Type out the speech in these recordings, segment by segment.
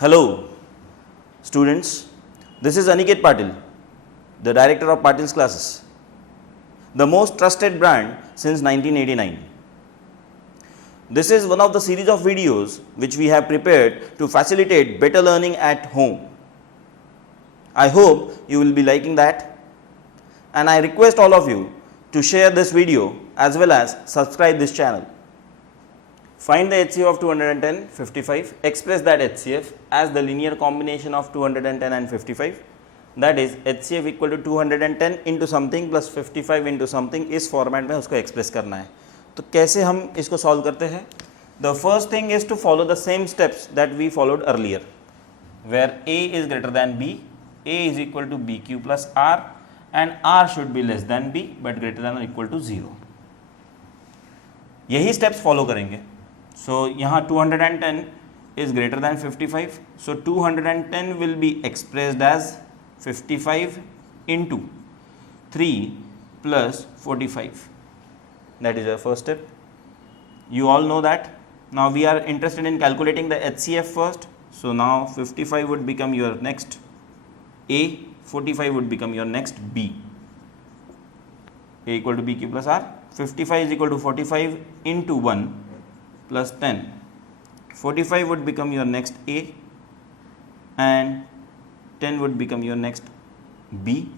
Hello, students. This is Aniket Patil, the director of Patil's Classes, the most trusted brand since 1989. This is one of the series of videos which we have prepared to facilitate better learning at home. I hope you will be liking that, and I request all of you to share this video as well as subscribe this channel. Find the HCF of 210, 55, express that HCF as the linear combination of 210 and 55, that is HCF equal to 210 into something plus 55 into something. इस format में उसको express करना है. तो कैसे हम इसको solve करते हैं? The first thing is to follow the same steps that we followed earlier, where A is greater than B, A is equal to BQ plus R, and R should be less than B but greater than or equal to 0. यही steps follow करेंगे. So यहाँ 210 is greater than 55. So 210 will be expressed as 55 into 3 plus 45. That is our first step. You all know that. Now we are interested in calculating the HCF first. So now 55 would become your next A, 45 would become your next B. A equal to BQ plus R. 55 is equal to 45 into 1 plus 10. 45 would become your next A and 10 would become your next B.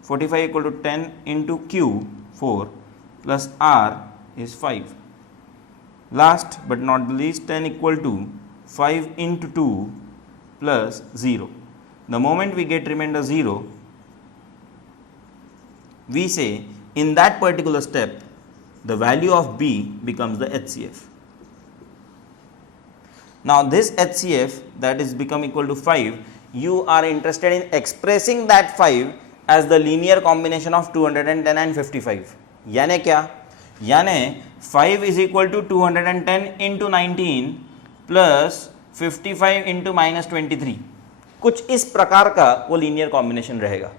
45 equal to 10 into Q, 4 plus R is 5. Last but not the least, 10 equal to 5 into 2 plus 0. The moment we get remainder 0, we say in that particular step the value of B becomes the HCF. Now this HCF that is become equal to 5, you are interested in expressing that 5 as the linear combination of 210 and 55. यानी क्या? यानी 5 is equal to 210 into 19 plus 55 into minus 23. कुछ इस प्रकार का वो linear combination रहेगा.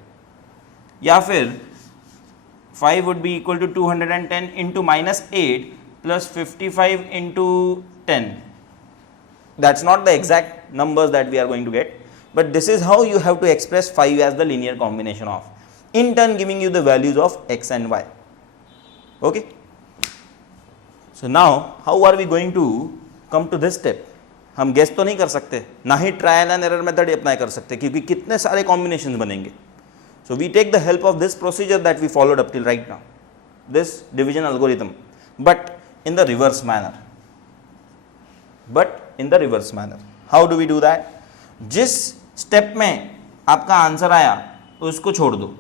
या फिर 5 would be equal to 210 into minus 8 plus 55 into 10. That's not the exact numbers that we are going to get, but this is how you have to express 5 as the linear combination of, in turn giving you the values of x and y. Okay. So now how are we going to come to this step? हम guess तो नहीं कर सकते, ना ही trial and error method apply कर सकते, क्योंकि कितने सारे कॉम्बिनेशंस बनेंगे. So we take the help of this procedure that we followed up till right now, this division algorithm, but in the reverse manner. How do we do that? जिस step में आपका answer आया उसको छोड़ दो,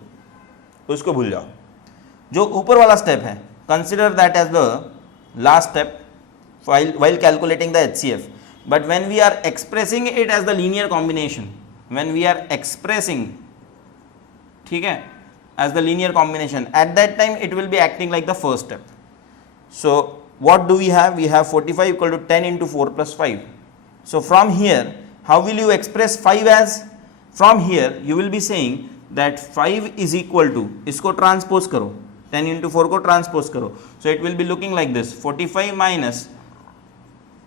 उसको भूल जाओ. जो ऊपर वाला स्टेप है, consider that as the last step while calculating the HCF. But when we are expressing it as the linear combination, ठीक है, as the linear combination, at that time it will be acting like the first step. So what do we have? We have 45 equal to 10 into 4 plus 5. So from here, how will you express 5 as? From here you will be saying that 5 is equal to, इसको transpose करो, 10 into 4 को transpose करो. So it will be looking like this, 45 minus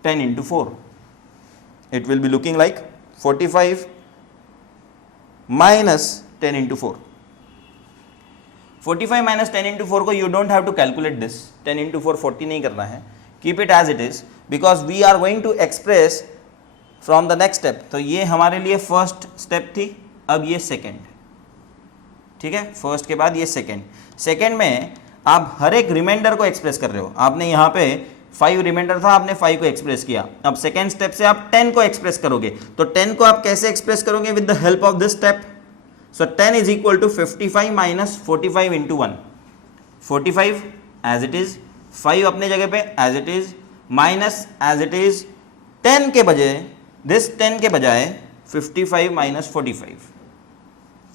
10 into 4. It will be looking like 45 minus 10 into 4. 45 minus 10 into 4 को you don't have to calculate this. 10 into 4 40 नहीं करना है. Keep it as it is because we are going to express from the next step. तो ये हमारे लिए first step थी, अब ये second. ठीक है, first के बाद ये second. Second में आप हर एक रिमाइंडर को एक्सप्रेस कर रहे हो. आपने यहाँ पे 5 रिमाइंडर था, आपने 5 को एक्सप्रेस किया. अब सेकेंड स्टेप से आप 10 को एक्सप्रेस करोगे. तो 10 को आप कैसे एक्सप्रेस करोगे? With the help of this step. So 10 is equal to 55 minus 45 into 1. 45 as it is, 5 अपने जगह पे as it is, minus as it is, 10 के बजाय, this 10 के बजाय 55 minus 45.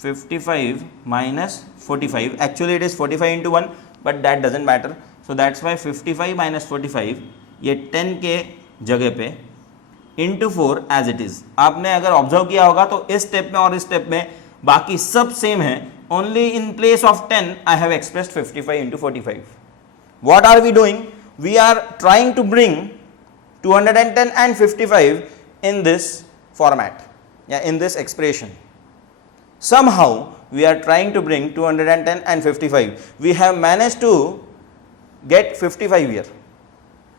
55 minus 45. Actually it is 45 into 1, but that doesn't matter. So that's why 55 minus 45 ये 10 के जगह पे into 4 as it is. आपने अगर ऑब्जर्व किया होगा तो इस स्टेप में और इस स्टेप में बाकी सब सेम है. Only in place of 10 I have expressed 55 into 45. What are we doing? We are trying to bring 210 and 55 in this format, yeah, in this expression. Somehow we are trying to bring 210 and 55. We have managed to get 55 here.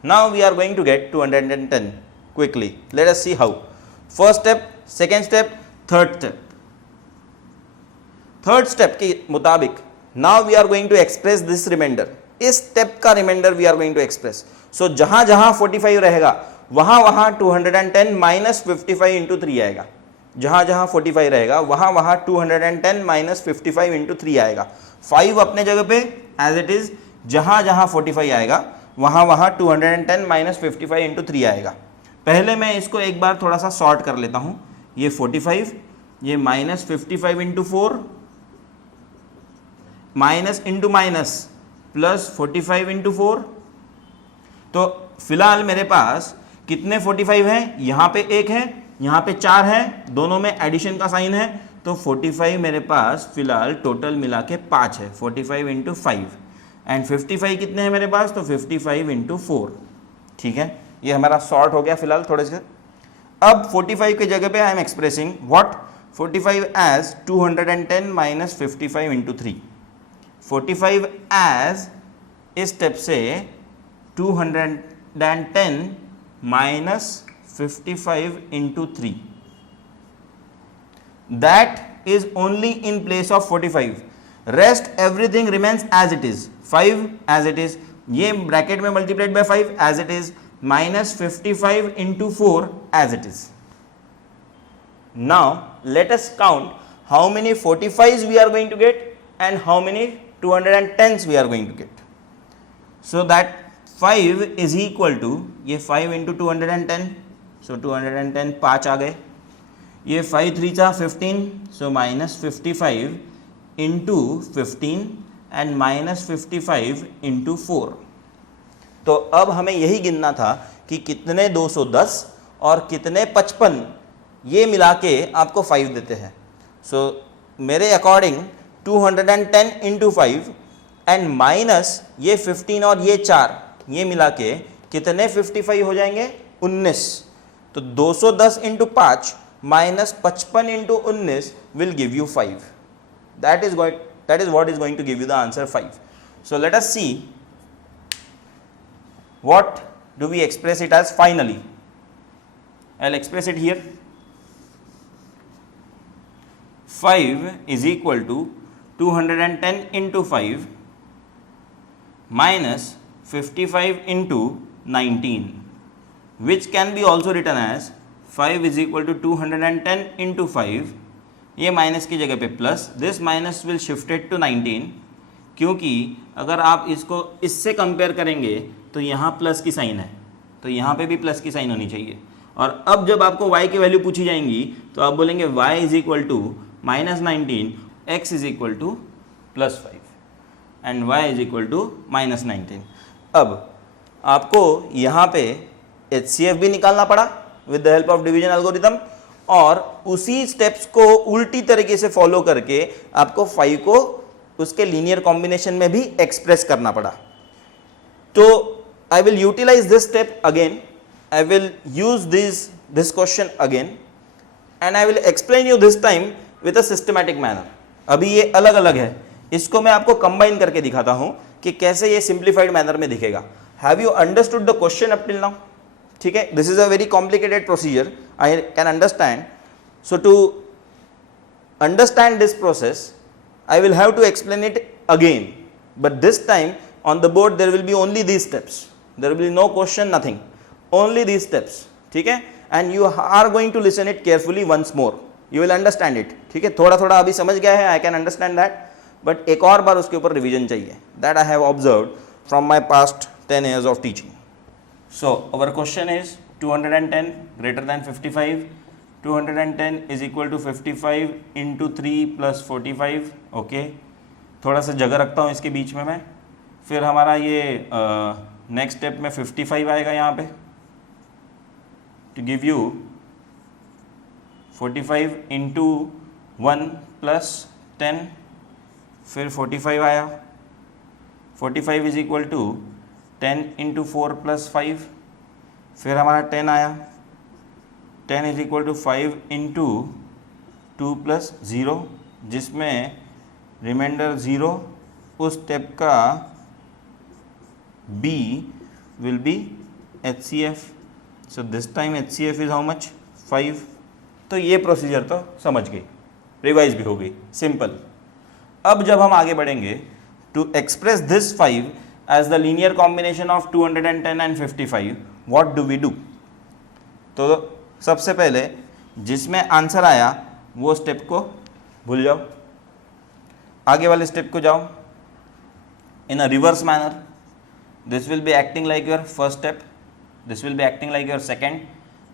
Now we are going to get 210 quickly. Let us see how. First step, second step, third step. Third step के मुताबिक now we are going to express this reminder. इस step का reminder we are going to express. So जहां जहां 45 रहेगा वहां वहां 210 minus 55 into 3 आएगा. जहां जहां 45 रहेगा वहां वहां 210 माइनस 55 इंटू 3 आएगा. 5 अपने जगह पे एज इट इज, जहां जहां 45 आएगा वहां वहां 210 माइनस 55 इंटू 3 आएगा. पहले मैं इसको एक बार थोड़ा सा सॉर्ट कर लेता हूं. ये 45, ये minus 55 into 4, minus into minus plus 45 into 4. तो फिलहाल मेरे पास कितने 45 हैं? यहाँ पे एक है, यहाँ पे 4 है, दोनों में एडिशन का साइन है. तो 45 मेरे पास फिलहाल टोटल मिला के 5 है. 45 इंटू 5 एंड 55 कितने हैं मेरे पास? तो 55 इंटू 4. ठीक है, ये हमारा सॉर्ट हो गया फिलहाल थोड़े से. अब 45 की जगह पे I am expressing what? 45 as 210 minus 55 into 3. 45 as इस स्टेप से 210 minus 55 into 3. That is only in place of 45. Rest everything remains as it is. 5 as it is, ये ब्रैकेट में multiplied by 5 as it is, minus 55 into 4 as it is. Now let us count how many 45s we are going to get and how many 210s we are going to get. So that 5 is equal to, ये 5 into 210, so 210 5 आ गए. ये 5 3 चा 15, so minus 55 into 15 and minus 55 into 4. तो अब हमें यही गिनना था कि कितने 210 और कितने 55 ये मिला के आपको 5 देते हैं. सो मेरे अकॉर्डिंग 210 इंटू 5 एंड माइनस ये 15 और ये 4 ये मिला के कितने 55 हो जाएंगे? 19. तो 210 into 5 minus 55 into 19 will give you 5. That is what is going to give you the answer 5. So let us see what do we express it as finally. I'll express it here. 5 is equal to 210 into 5 minus 55 into 19, which can be also written as 5 is equal to 210 into 5. ये minus की जगह पे plus, this minus will shifted to 19, क्योंकि अगर आप इसको इससे compare करेंगे तो यहाँ प्लस की साइन है, तो यहाँ पे भी प्लस की साइन होनी चाहिए. और अब जब आपको y की वैल्यू पूछी जाएंगी तो आप बोलेंगे y is equal to minus 19, x is equal to plus 5 and y is equal to minus 19. अब आपको यहाँ पे HCF भी निकालना पड़ा with the help of division algorithm, और उसी स्टेप्स को उल्टी तरीके से फॉलो करके आपको 5 को उसके लीनियर कॉम्बिनेशन में भी एक्सप्रेस करना पड़ा. तो I will utilize this step again, I will use this question again and I will explain you this time with a systematic manner. अभी ये अलग अलग है, इसको मैं आपको कंबाइन करके दिखाता हूं कि कैसे ये सिंप्लीफाइड मैनर में दिखेगा. Have you understood the question up till now? ठीक है, this is a very complicated procedure, I can understand. So to understand this process I will have to explain it again, but this time on the board there will be only these steps. There will be no question, nothing, only these steps. ठीक है, and you are going to listen it carefully once more. You will understand it. ठीक है, थोड़ा थोड़ा अभी समझ गया है, I can understand that, but एक और बार उसके ऊपर रिवीजन चाहिए. That I have observed from my past 10 years of teaching. So our question is 210 greater than 55. 210 is equal to 55 into 3 plus 45. Okay, थोड़ा सा जगह रखता हूँ इसके बीच में मैं. फिर हमारा ये नेक्स्ट स्टेप में 55 आएगा यहाँ पे to give you 45 into 1 plus 10. फिर 45 आया, 45 is equal to 10 into 4 plus 5. फिर हमारा 10 आया, 10 is equal to 5 into 2 plus 0, जिसमें रिमाइंडर 0, उस स्टेप का B will be HCF. So this time HCF is how much? 5. तो ये प्रोसीजर तो समझ गई, रिवाइज भी हो गई, सिंपल. अब जब हम आगे बढ़ेंगे to express this 5 as the linear combination of 210 and 55, what do we do? तो सबसे पहले जिसमें आंसर आया वो स्टेप को भूल जाओ, आगे वाले स्टेप को जाओ. In a reverse manner, this will be acting like your first step, this will be acting like your second,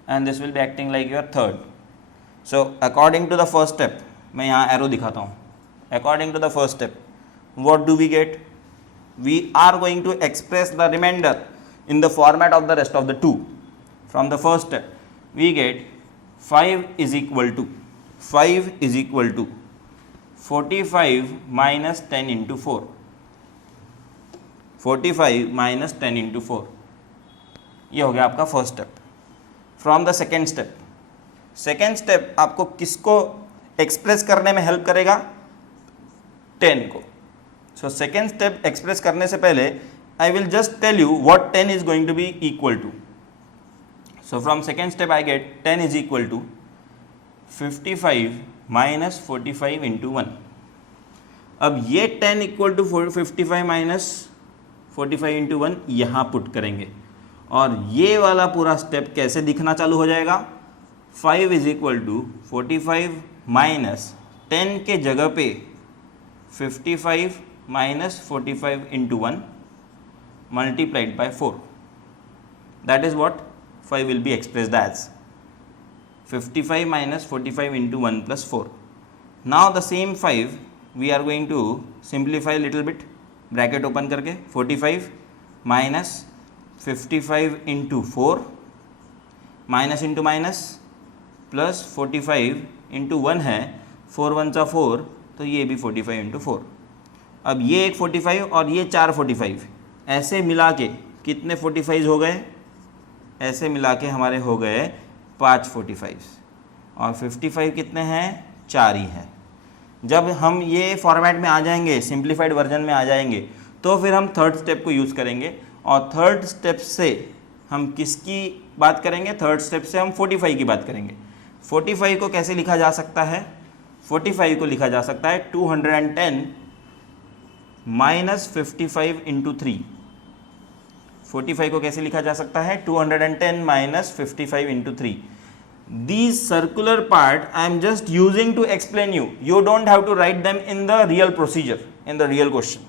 and this will be acting like your third. So according to the first step, मैं यहाँ arrow दिखाता हूँ. According to the first step, what do we get? We are going to express the remainder in the format of the rest of the two. From the first step, we get 5 is equal to 45 minus 10 into 4. 45 minus 10 into 4, ये हो गया आपका first step. From the second step आपको किसको express करने में help करेगा? 10 को. सो सेकेंड स्टेप एक्सप्रेस करने से पहले I will just tell you what 10 is going to be equal to. So from second step I get 10 is equal to 55 minus 45 into 1. अब ये 10 इक्वल टू 55 माइनस 45 इंटू 1 यहाँ put करेंगे, और ये वाला पूरा स्टेप कैसे दिखना चालू हो जाएगा? 5 इज इक्वल टू 45 माइनस 10 के जगह पे 55 minus 45 into 1 multiplied by 4. That is what 5 will be expressed as 55 minus 45 into 1 plus 4. Now the same 5 we are going to simplify little bit, bracket open करके 45 minus 55 into 4 minus into minus plus 45 into 1 है, 4 1 सा 4, तो ये भी 45 into 4. अब ये एक 45 और ये 4 45, ऐसे मिला के कितने 45 हो गए? ऐसे मिला के हमारे हो गए 5 45, और 55 कितने हैं? 4 ही हैं. जब हम ये फॉर्मेट में आ जाएंगे, सिंप्लीफाइड वर्जन में आ जाएंगे, तो फिर हम थर्ड स्टेप को यूज़ करेंगे, और थर्ड स्टेप से हम किसकी बात करेंगे? थर्ड स्टेप से हम 45 की बात करेंगे. 45 को कैसे लिखा जा सकता है? 45 को लिखा जा सकता है 210 माइनस 55 इंटू 3. 45 को कैसे लिखा जा सकता है? 210 minus 55 into 3. These circular part I am just using to explain you. You don't have to write them in the real procedure, in the real question.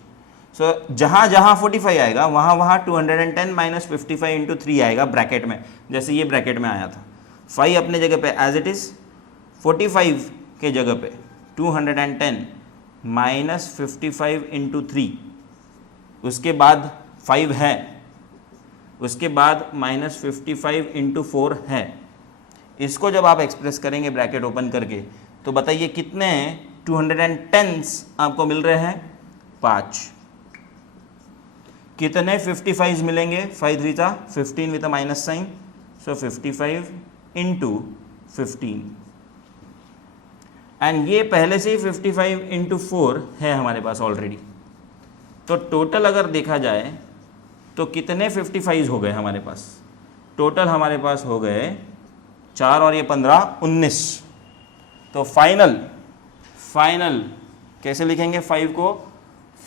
So जहाँ जहाँ 45 आएगा वहाँ वहाँ 210 माइनस 55 इंटू 3 आएगा ब्रैकेट में, जैसे ये ब्रैकेट में आया था. 5 अपने जगह पे एज इट इज़, 45 के जगह पे 210 माइनस 55 इंटू 3, उसके बाद 5 है, उसके बाद माइनस 55 इंटू 4 है. इसको जब आप एक्सप्रेस करेंगे ब्रैकेट ओपन करके, तो बताइए कितने 210s आपको मिल रहे हैं? 5. कितने 55s मिलेंगे? 5 3 था 15 with a minus sign, so 55 into 15. And ये पहले से ही 55 इंटू 4 है हमारे पास ऑलरेडी. तो टोटल अगर देखा जाए तो कितने 55s हो गए हमारे पास? टोटल हमारे पास हो गए 4 और ये 15 19. तो फाइनल कैसे लिखेंगे 5 को?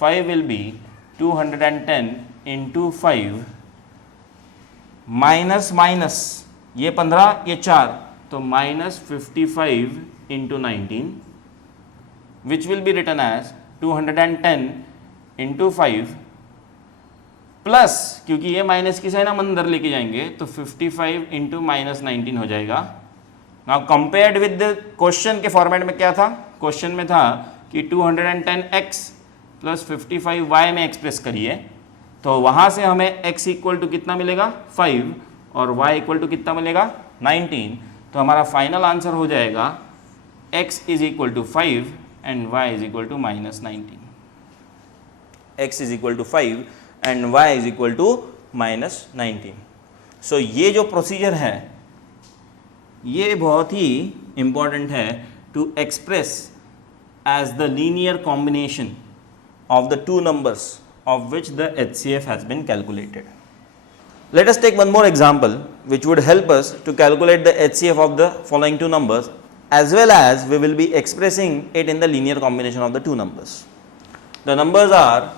5 will be 210 into 5 minus minus ये 15 ये 4, तो minus 55 into 19, which will be written as 210 into 5 plus, क्योंकि ये माइनस की साइन हम अंदर लेके जाएंगे, तो 55 इंटू माइनस 19 हो जाएगा. Now compared with the question के फॉर्मेट में क्या था? क्वेश्चन में था कि 210x प्लस 55y में एक्सप्रेस करिए, तो वहाँ से हमें x इक्वल टू कितना मिलेगा? 5, और y इक्वल टू कितना मिलेगा? 19. तो हमारा फाइनल आंसर हो जाएगा x is equal to 5 and y is equal to minus 19. x is equal to 5 and y is equal to minus 19. So ये जो प्रोसीजर है ये बहुत ही इंपॉर्टेंट है to express as the linear combination of the two numbers of which the HCF has been calculated. Let us take one more example which would help us to calculate the HCF of the following two numbers, as well as we will be expressing it in the linear combination of the two numbers. The numbers are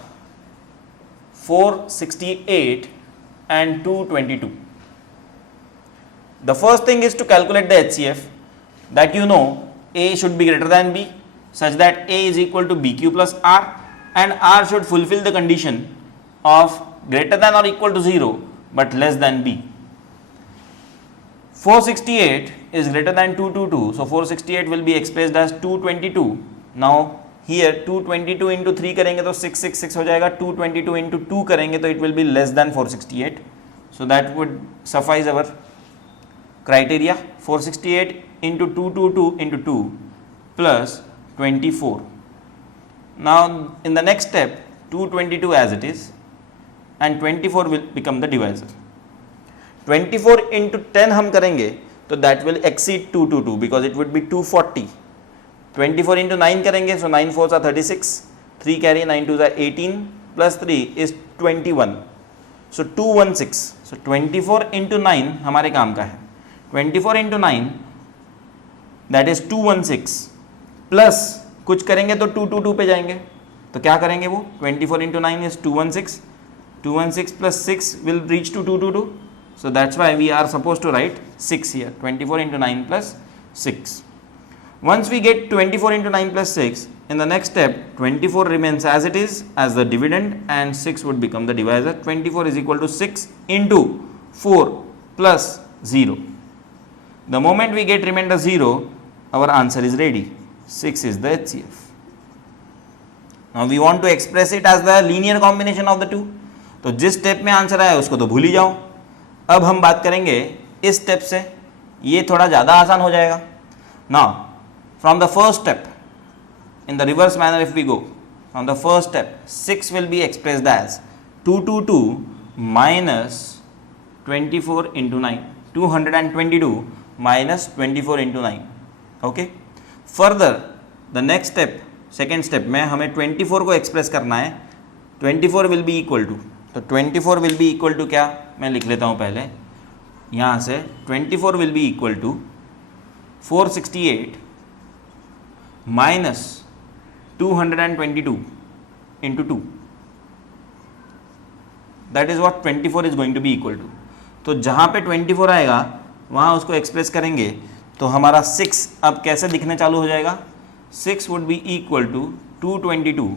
468 and 222. The first thing is to calculate the HCF, that you know A should be greater than B such that A is equal to BQ plus R, and R should fulfill the condition of greater than or equal to 0 but less than B. 468 is greater than 222, so 468 will be expressed as 222. Now here 222 into 3 करेंगे तो 666 हो जाएगा, 222 into 2 करेंगे तो it will be less than 468, so that would suffice our criteria. 468 into 222 into 2 plus 24. Now in the next step 222 as it is and 24 will become the divisor. 24 into 10 हम करेंगे तो that will exceed 222 because it would be 240. 24 into 9 करेंगे, so 9 4s are 36, 3 carry, 9 2s are 18 plus 3 is 21, so 216. So 24 into 9 हमारे काम का है. 24 into 9 that is 216 plus कुछ करेंगे तो 222 पे जाएंगे, तो क्या करेंगे वो 24 into 9 is 216, 216 plus 6 will reach to 222, so that's why we are supposed to write 6 here. 24 into 9 plus 6. Once we get 24 into 9 plus 6, in the next step 24 remains as it is as the dividend and 6 would become the divisor. 24 is equal to 6 into 4 plus 0. The moment we get remainder 0, our answer is ready. 6 is the HCF. Now we want to express it as the linear combination of the two. तो जिस step में answer आया उसको तो भूल ही जाओ. अब हम बात करेंगे इस स्टेप से, ये थोड़ा ज़्यादा आसान हो जाएगा. Now from the first step, in the reverse manner if we go, from the first step 6 will be expressed as 222 minus 24 into 9, 222 minus 24 into 9. Okay. Further the next step, second step में हमें 24 को express करना है. 24 will be equal to, तो 24 will be equal to क्या, मैं लिख लेता हूँ पहले यहाँ से. 24 will be equal to 468 minus 222 into 2, that is what 24 is going to be equal to. तो जहाँ पे 24 आएगा वहाँ उसको एक्सप्रेस करेंगे तो हमारा 6 अब कैसे दिखने चालू हो जाएगा. 6 would be equal to 222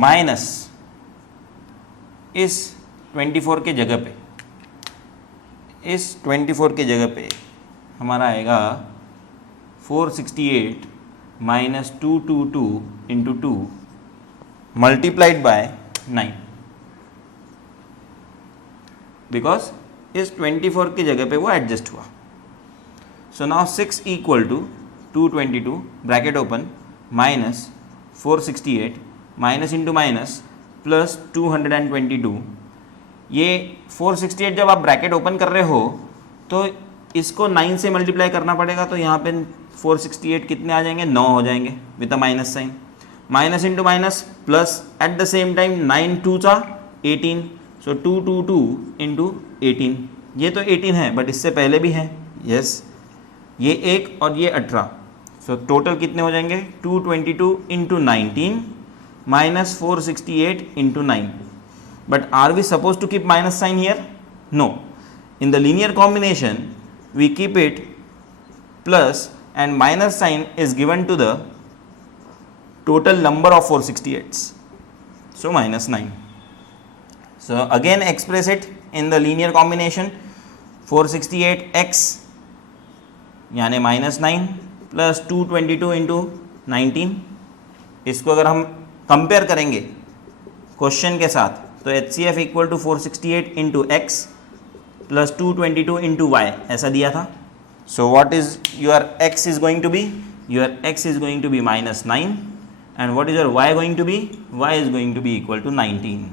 minus इस 24 के जगह पे, इस 24 के जगह पे हमारा आएगा 468 minus 222 into 2 multiplied by 9, because इस 24 की जगह पे वो एडजस्ट हुआ. So now 6 equal to 222 bracket open minus 468 minus into minus plus 222. ये 468 जब आप ब्रैकेट ओपन कर रहे हो तो इसको 9 से मल्टीप्लाई करना पड़ेगा, तो यहाँ पे 468 कितने आ जाएंगे, 9 हो जाएंगे with a minus sign. Minus into minus plus, at the same time 9 2s are 18, so 222 into 18. ये तो 18 है बट इससे पहले भी है, यस ये एक और ये 18, सो टोटल कितने हो जाएंगे 222 into 19 minus 468 into 9. But are we suppose to keep minus sign here? No. In the linear combination we keep it plus and minus sign is given to the total number of 468s, so minus 9. So again express it in the linear combination. 468x यानी minus 9 plus 222 into 19. इसको अगर हम compare करेंगे question के साथ तो HCF equal to 468 into x plus 222 into y ऐसा दिया था. So what is your x is going to be? Your x is going to be minus 9, and what is your y going to be? Y is going to be equal to 19.